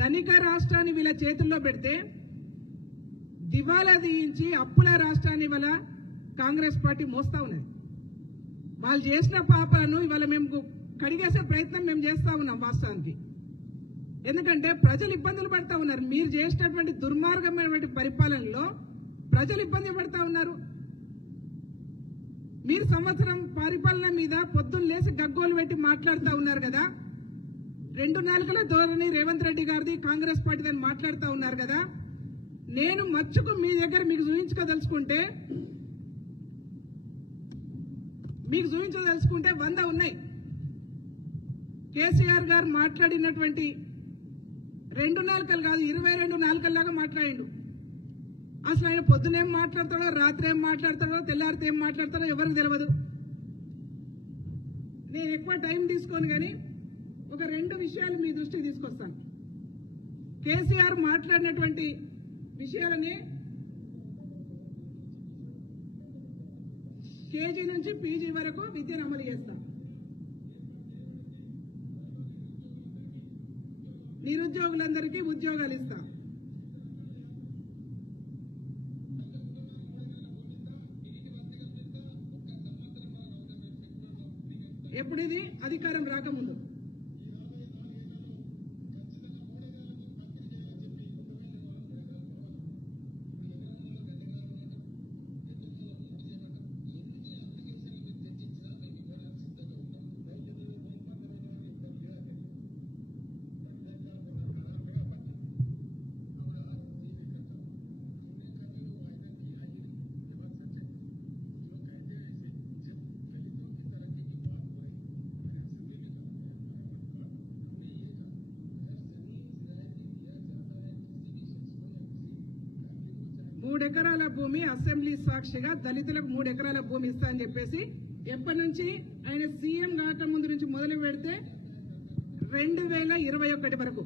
ధనిక రాష్ట్రాన్ని వీళ్ళ చేతుల్లో పెడితే దివాలా తీయించి అప్పుల రాష్ట్రాన్ని ఇవాళ కాంగ్రెస్ పార్టీ మోస్తా ఉన్నది. వాళ్ళు చేసిన పాపాలను ఇవాళ మేము కడిగేసే ప్రయత్నం మేము చేస్తా ఉన్నాం వాస్తవానికి. ఎందుకంటే ప్రజలు ఇబ్బందులు పడతా ఉన్నారు. మీరు చేసినటువంటి దుర్మార్గమైనటువంటి పరిపాలనలో ప్రజలు ఇబ్బంది పడతా ఉన్నారు. మీరు సంవత్సరం పరిపాలన మీద పొద్దున్న లేసి గగ్గోలు పెట్టి మాట్లాడుతూ ఉన్నారు కదా. 2 నాలుకల ధోరణి రేవంత్ రెడ్డి గారిది కాంగ్రెస్ పార్టీ అని మాట్లాడుతూ ఉన్నారు కదా. నేను మచ్చుకు మీ దగ్గర మీకు చూపించదలుచుకుంటే 100 ఉన్నాయి. కేసీఆర్ గారు మాట్లాడినటువంటి 2 నాలుకలు కాదు 22 నాలుకల్లాగా మాట్లాడిండు. అసలు ఆయన పొద్దునేం మాట్లాడతాడో, రాత్రి ఏం మాట్లాడతాడో, తెల్లారితే ఏం మాట్లాడతాడో ఎవరికి తెలియదు. నేను ఎక్కువ టైం తీసుకోను కానీ ఒక 2 విషయాలు మీ దృష్టికి తీసుకొస్తాను. కేసీఆర్ మాట్లాడినటువంటి విషయాలని కేజీ నుంచి పీజీ వరకు విద్యను అమలు చేస్తాం. నిరుద్యోగులందరికీ ఉద్యోగాలు ఇస్తాం. ఎప్పుడు ఇది అధికారం రాకముందు. ఎకరాల భూమి అసెంబ్లీ సాక్షిగా దళితులకు 3 ఎకరాల భూమి ఇస్తా అని చెప్పేసి ఎప్పటి నుంచి ఆయన సీఎం కాక ముందు నుంచి మొదలు పెడితే 2021 వరకు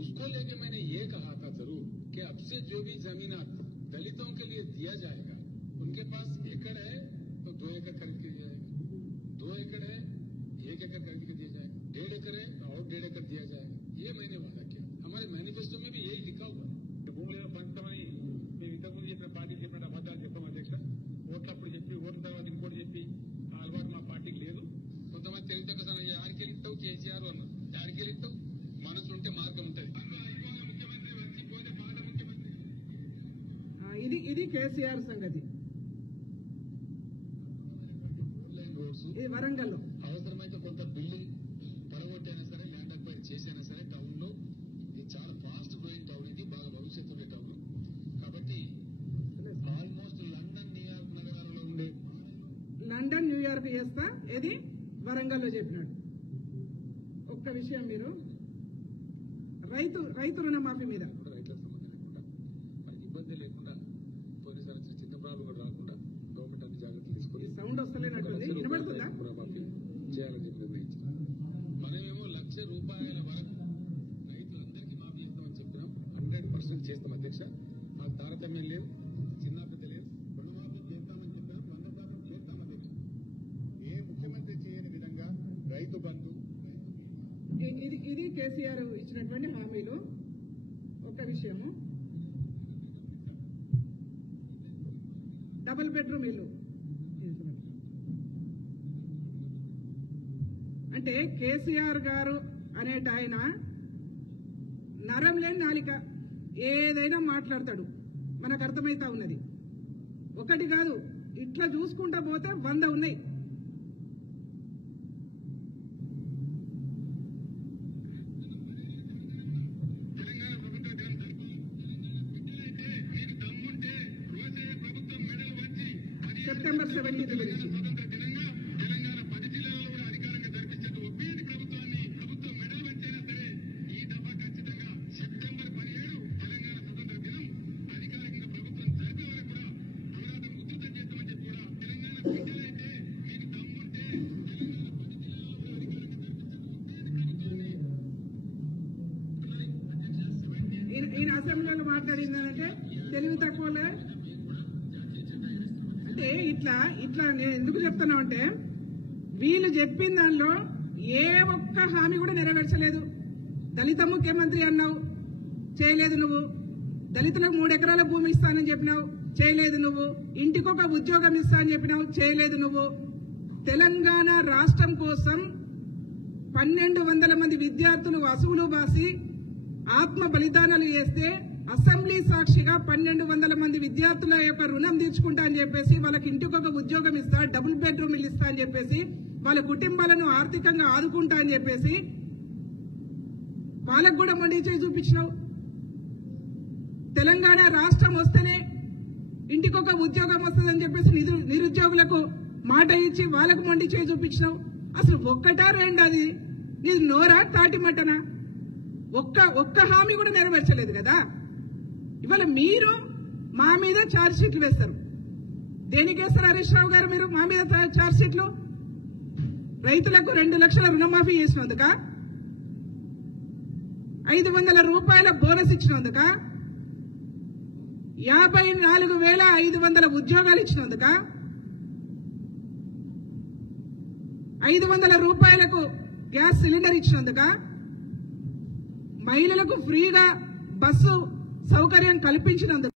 उसको लेके मैंने ये कहा था जरूर कि अब से जो भी जमीन दलितों के लिए दिया जाएगा, उनके पास एकड़ है तो 2 एकड़ खरीद के दिया जाएगा, 2 एकड़ है 1 एकड़ खरीद के दिया जाएगा, 1.5 एकड़ है और 1.5 एकड़ दिया जाएगा. ये मैंने वादा किया. हमारे मैनिफेस्टो में भी यही लिखा हुआ है. భూములను పంచమని మేము ఇంతకుముందు చెప్పిన పార్టీకి చెప్పిన అబద్ధాలు చెప్పాం అధ్యక్ష. ఓట్లప్పుడు చెప్పి ఓట్ల తర్వాత ఇంకోటి చెప్పి ఆ అలవాటు మా పార్టీకి లేదు. కొంతమంది తెలియదు ఆడికెళ్ళి ఇస్తావు కేసీఆర్ అన్నారు. ఆడికెళ్ళి ఇస్తావు మనసు ఉంటే మార్గం ఉంటుంది. ఇది కేసీఆర్ సంగతి. ఇది వరంగల్లో అవసరమైతే కొంత బిల్డింగ్ పడగొట్టైనా సరే, ల్యాండ్ అక్వైర్ చేసైనా సరే టౌన్ లో ఇది చాలా ఫాస్ట్ గ్రోయింగ్ టౌన్, ఇది బాగా భవిష్యత్తు ఉండే టౌన్. కాబట్టి ఆల్మోస్ట్ లండన్ న్యూయార్క్ నగరాలలో ఉండే లండన్ న్యూయార్క్ చేస్తా ఇది వరంగల్లో చెప్పినాడు. ఒక్క విషయం, మీరు రైతు రుణమాఫీ మీద రైతులకు సంబంధం లేకుండా మనకి ఇబ్బంది లేకుండా పోయినసారి చిన్న ప్రాబ్లం కూడా రాకుండా గవర్నమెంట్ అన్ని జాగ్రత్తలు తీసుకొని సౌండ్ వస్తలేనట్టుంది, వినబడుతుందా? రుణమాఫీ చేయాలని చెప్పి నిర్ణయించాం. మనమేమో ₹1,00,000 వరకు రైతులందరికీ మాఫీ చేస్తామని చెప్పినాం. 100% చేస్తాం అధ్యక్ష. మాకు తారతమ్యం లేదు, చిన్న పెద్ద లేదు. రుణమాఫీ చేస్తామని చెప్పినాం, 100% చేస్తాం అధ్యక్ష. ఏ ముఖ్యమంత్రి చేయని విధంగా రైతు బంధు. ఇది కేసీఆర్ ఇచ్చినటువంటి హామీలు. ఒక విషయము, డబుల్ బెడ్రూమ్ ఇల్లు అంటే కేసీఆర్ గారు అనేట ఆయన నరం లేని నాలిక, ఏదైనా మాట్లాడతాడు, మనకు అర్థమైతా ఉన్నది. ఒకటి కాదు, ఇట్లా చూసుకుంటా పోతే 100 ఉన్నాయి. సెప్టెంబర్ 17 గురించి అసెంబ్లీలో మాట్లాడిందంటే తెలివి తక్కువలే అంటే ఇట్లా నేను ఎందుకు చెప్తున్నా అంటే వీళ్ళు చెప్పిన దానిలో ఏ ఒక్క హామీ కూడా నెరవేర్చలేదు. దళిత ముఖ్యమంత్రి అన్నావు, చేయలేదు నువ్వు. దళితులకు 3 ఎకరాల భూమి ఇస్తానని చెప్పినావు, చేయలేదు నువ్వు. ఇంటికొక ఉద్యోగం ఇస్తా అని చెప్పినావు, చేయలేదు నువ్వు. తెలంగాణ రాష్ట్రం కోసం 1200 మంది విద్యార్థులు అసువులు బాసి ఆత్మ బలిదానాలు చేస్తే అసెంబ్లీ సాక్షిగా 1200 మంది విద్యార్థుల యొక్క రుణం తీర్చుకుంటా అని చెప్పేసి వాళ్ళకి ఇంటికొక ఉద్యోగం ఇస్తా, డబుల్ బెడ్రూమ్ ఇల్లు ఇస్తా అని చెప్పేసి వాళ్ళ కుటుంబాలను ఆర్థికంగా ఆదుకుంటా అని చెప్పేసి వాళ్ళకు కూడా మొండి చేయి చూపించినావు. తెలంగాణ రాష్ట్రం వస్తేనే ఇంటికొక ఉద్యోగం వస్తుందని చెప్పేసి నిరుద్యోగులకు మాట ఇచ్చి వాళ్ళకు మొండి చేయి చూపించినావు. అసలు ఒక్కటా రెండా అది? నీది నోరా తాటి మటనా? ఒక్క హామీ కూడా నెరవేర్చలేదు కదా. ఇవాళ మీరు మా మీద ఛార్జ్ షీట్లు వేస్తారు. దేనికి వేస్తారు హరీష్ రావు గారు మీరు మా మీద ఛార్జ్ షీట్లు? రైతులకు 2 లక్షల రుణమాఫీ చేసినందుక, 500 రూపాయల బోనస్ ఇచ్చినందుక, 54,500 ఉద్యోగాలు ఇచ్చినందుక, 500 రూపాయలకు గ్యాస్ సిలిండర్ ఇచ్చినందుక, మహిళలకు ఫ్రీగా బస్సు సౌకర్యం కల్పించినందుకు